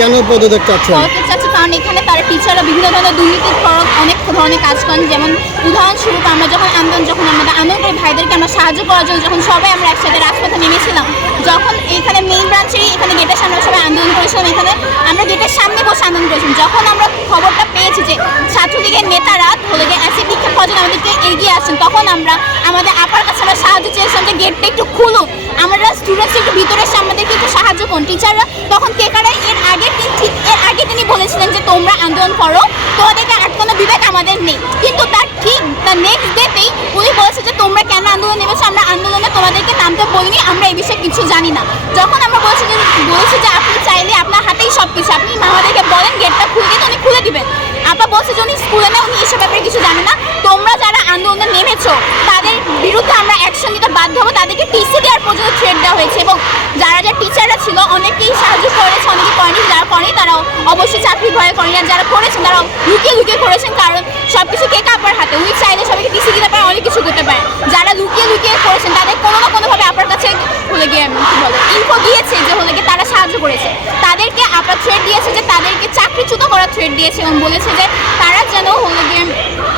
কেন পদত্যাগ চাচ্ছেন? পদত্যাগ চাচ্ছে কারণ এখানে তারা টিচাররা বিভিন্ন ধরনের দুর্নীতির অনেক ধরনের কাজ করেন। যেমন উদাহরণস্বরূপ আমরা যখন আমাদের আন্দোলনকারী ভাইদেরকে আমরা সাহায্য করার জন্য যখন সবাই আমরা একসাথে রাজপথে নেমেছিলাম, যখন এখানে মেইন ব্রাঞ্চেরই এখানে গেটের সামনে সবাই আন্দোলন করেছিলাম, এখানে আমরা গেটের সামনে বসে আন্দোলন করেছিলাম। যখন আমরা খবরটা পেয়েছি যে ছাত্রলীগের নেতারা অ্যাসিড নিক্ষেপ করার জন্য আমাদেরকে এগিয়ে আসছেন, তখন আমরা আমাদের আপার কাছে আমরা সাহায্য চেয়েছিলাম যে গেটটা একটু খুলুন, আমরা স্টুডেন্টস একটু ভিতরে এসে আমাদেরকে একটু সাহায্য করুন। টিচাররা তখন কেকারা এর আগে তিনি বলেছিলেন যে তোমরা আন্দোলন করো, তোমাদেরকে আটকানো বিবেক আমাদের নেই। কিন্তু তার নেক্সট ডেতেই উনি বলেছে যে তোমরা কেন আন্দোলন নেমেছো, আমরা আন্দোলনে তোমাদেরকে নামতে বলিনি, আমরা এই বিষয়ে কিছু জানি না। যখন আমরা বলেছি যে আপনি চাইলে আপনার হাতেই সব কিছু, আপনি আমাদেরকে বলেন গেটটা খুলে দিন, উনি খুলে দিবেন। আপা বলছে যে উনি স্কুলে নেই, উনি এসব ব্যাপারে কিছু জানে না। তোমরা যারা আন্দোলনে নেমেছো তাদের বিরুদ্ধে আমরা অ্যাকশন নিতে বাধ্য হবো। তাদেরকে টিসি দেওয়ার পর্যন্ত থ্রেট দেওয়া হয়েছে এবং যারা টিচাররা ছিল অনেকেই সাহায্য করেছে, অনেকে করেনি। যারা করেনি তারাও অবশ্যই চাকরি ভয়ে করেনি, আর যারা করেছেন তারা লুকিয়ে করেছেন, কারণ সব কিছু কেক আপার হাতে। উনি চাইলে সবাইকে টিসি দিতে পারেন, অনেক কিছু করতে পারেন। যারা লুকিয়ে করেছেন তাদের কোনো না কোনোভাবে আপার কাছে ইনফো দিয়েছে যে তারা সাহায্য করেছে। তাদেরকে আপার থ্রেট দিয়েছে যে তাদেরকে চাকরিচ্যুত করার থ্রেট দিয়েছে এবং বলেছে যে তারা যেন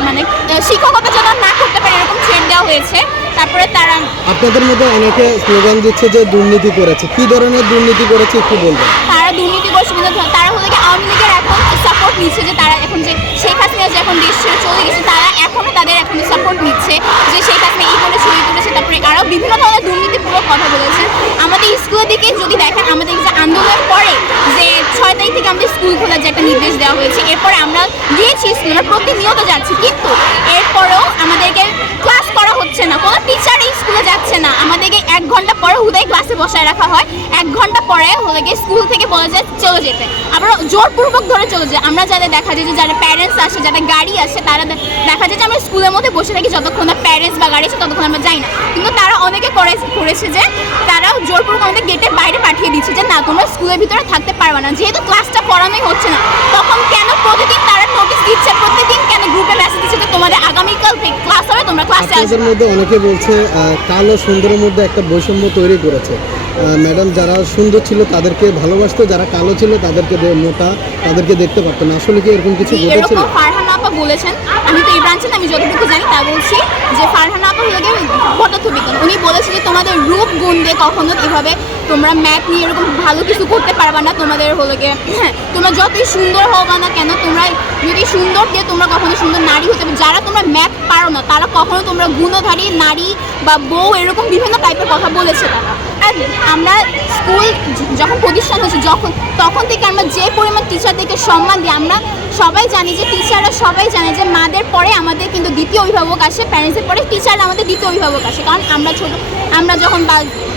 মানে শিক্ষকতা যেন না করতে পারে, এরকম থ্রেট দেওয়া হয়েছে। তারপরে তারা আপনাদের মধ্যে অনেকে স্লোগান দিচ্ছে যে দুর্নীতি করেছে। কি ধরনের দুর্নীতি করেছে একটু বলবেন? তারা দুর্নীতি করছে, তারা আওয়ামী লীগের এখন সাপোর্ট নিচ্ছে, যে তারা এখন যে শেখ হাসিনা যে এখন দেশ ছেড়ে চলে গেছে, তারা এখনও তাদের এখন সাপোর্ট নিচ্ছে যে শেখ হাসিনা এই করে সই করেছে। তারপরে আরও বিভিন্ন ধরনের দুর্নীতিপূর্বক কথা বলেছে। আমাদের স্কুলের দিকে যদি দেখেন, আমাদের যে আন্দোলনের পরে যে 6 তারিখ থেকে আমাদের স্কুল খোলার যে একটা নির্দেশ দেওয়া হয়েছে, এরপরে আমরা গিয়েছি স্কুলে, আমরা প্রতিনিয়ত যাচ্ছি, কিন্তু এরপরেও আমাদেরকে ক্লাস করা হচ্ছে না। কোনো টিচার এই স্কুলে যাচ্ছে না। আমাদেরকে 1 ঘন্টা পরে হুদাই ক্লাসে বসায় রাখা হয়, 1 ঘন্টা পরে স্কুল থেকে বলা যায় চলে যেতে, আমরা জোরপূর্বক ধরে চলে যাই। আমরা যাদের দেখা যায় যে যারা প্যারেন্টস আসে, যাদের গাড়ি আসে, তারা দেখা যায় যে আমরা স্কুলের মধ্যে বসে থাকি, যতক্ষণ না প্যারেন্টস বা গাড়ি আসে ততক্ষণ আমরা যাই না। কিন্তু তারা অনেকে করেছে যে তারা জোরপূর্বক আমাদের গেটের বাইরে পাঠিয়ে দিচ্ছে যে না, তোমরা স্কুলের ভিতরে থাকতে পারবে না। যেহেতু ক্লাসটা পড়ানোই হচ্ছে না, তখন কেন প্রতিদিন তারা নোটিশ দিচ্ছে, প্রত্যেকদিন কেন গ্রুপে মেসেজ দিচ্ছে যে তোমাদের আগামীকাল থেকে ক্লাস হবে, তোমরা ক্লাসে আসবে। আপনাদের মধ্যে অনেকে বলছে কালো সুন্দরের মধ্যে একটা বৈষম্য তৈরি করেছে। ম্যাডাম যারা সুন্দর ছিল তাদেরকে ভালোবাসতো, যারা কালো ছিল তাদেরকে মোটা তাদেরকে দেখতে পারতো না। আসলে কি এরকম কিছু ঘটেছিল? এরকম ফারহানা আপা বলেছেন। আমি তো এই ব্রাঞ্চে আমি যতটুকু জানি তা বলছি যে ফারহানা আপা পদার্থবিজ্ঞান, উনি বলেছে যে তোমাদের রূপ গুণ দিয়ে কখনো এভাবে তোমরা ম্যাথ নিয়ে এরকম ভালো কিছু করতে পারবা না। তোমাদের তোমরা যতই সুন্দর হবা না কেন, তোমরা যদি সুন্দর দিয়ে তোমরা কখনো সুন্দর নারী হতে পারবে। যারা তোমরা ম্যাথ পারো না তারা কখনো তোমরা গুণধারী নারী বা বউ এরকম বিভিন্ন টাইপের কথা বলেছে তারা। আর আমরা স্কুল যখন প্রতিষ্ঠান হয়েছে তখন থেকে আমরা যে পরিমাণ টিচারদেরকে সম্মান দিই, আমরা সবাই জানি যে টিচাররা সবাই জানে যে মাদের পরে আমাদের কিন্তু দ্বিতীয় অভিভাবক আসে, প্যারেন্টসের পরে টিচাররা আমাদের দ্বিতীয় অভিভাবক আসে। কারণ আমরা যখন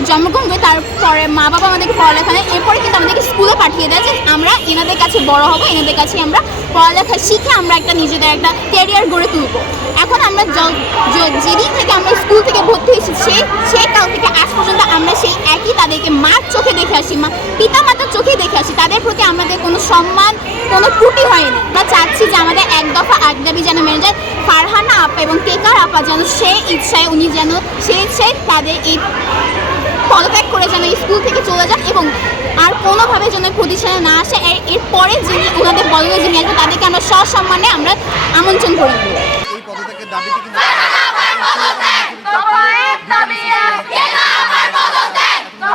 জন্মগ্রহণ করি তারপরে মা বাবা আমাদেরকে পড়ালেখা নেয়, এরপরে কিন্তু আমাদেরকে স্কুলে পাঠিয়ে দেয় যে আমরা এনাদের কাছে বড় হবো, এনাদের কাছে আমরা পড়ালেখা শিখে আমরা একটা নিজেদের একটা ক্যারিয়ার গড়ে তুলবো। এখন আমরা যেদিন থেকে আমরা স্কুল থেকে ভর্তি হয়েছি সেই কাল থেকে আজ পর্যন্ত আমরা সেই একই তাদেরকে মার চোখে দেখে আসি, পিতা মাতার চোখে দেখে আসি। তাদের প্রতি আমাদের কোনো সম্মান, কোনো ত্রুটি হয়নি। আমরা চাচ্ছি যে আমাদের এক দফা আট দাবি যেন মেনে যায়। ফারহানা আপা এবং কেকার আপা যেন সেই ইচ্ছায় তাদের এই পদত্যাগ করে যেন স্কুল থেকে চলে যান এবং আর কোনোভাবে যেন প্রতিষ্ঠানে না আসে। এরপরে যিনি ওনাদের বদলে যিনি আসবে তাদেরকে আমরা সসম্মানে আমরা আমন্ত্রণ করে দেব। এই পদত্যাগের দাবিতে কিন্তু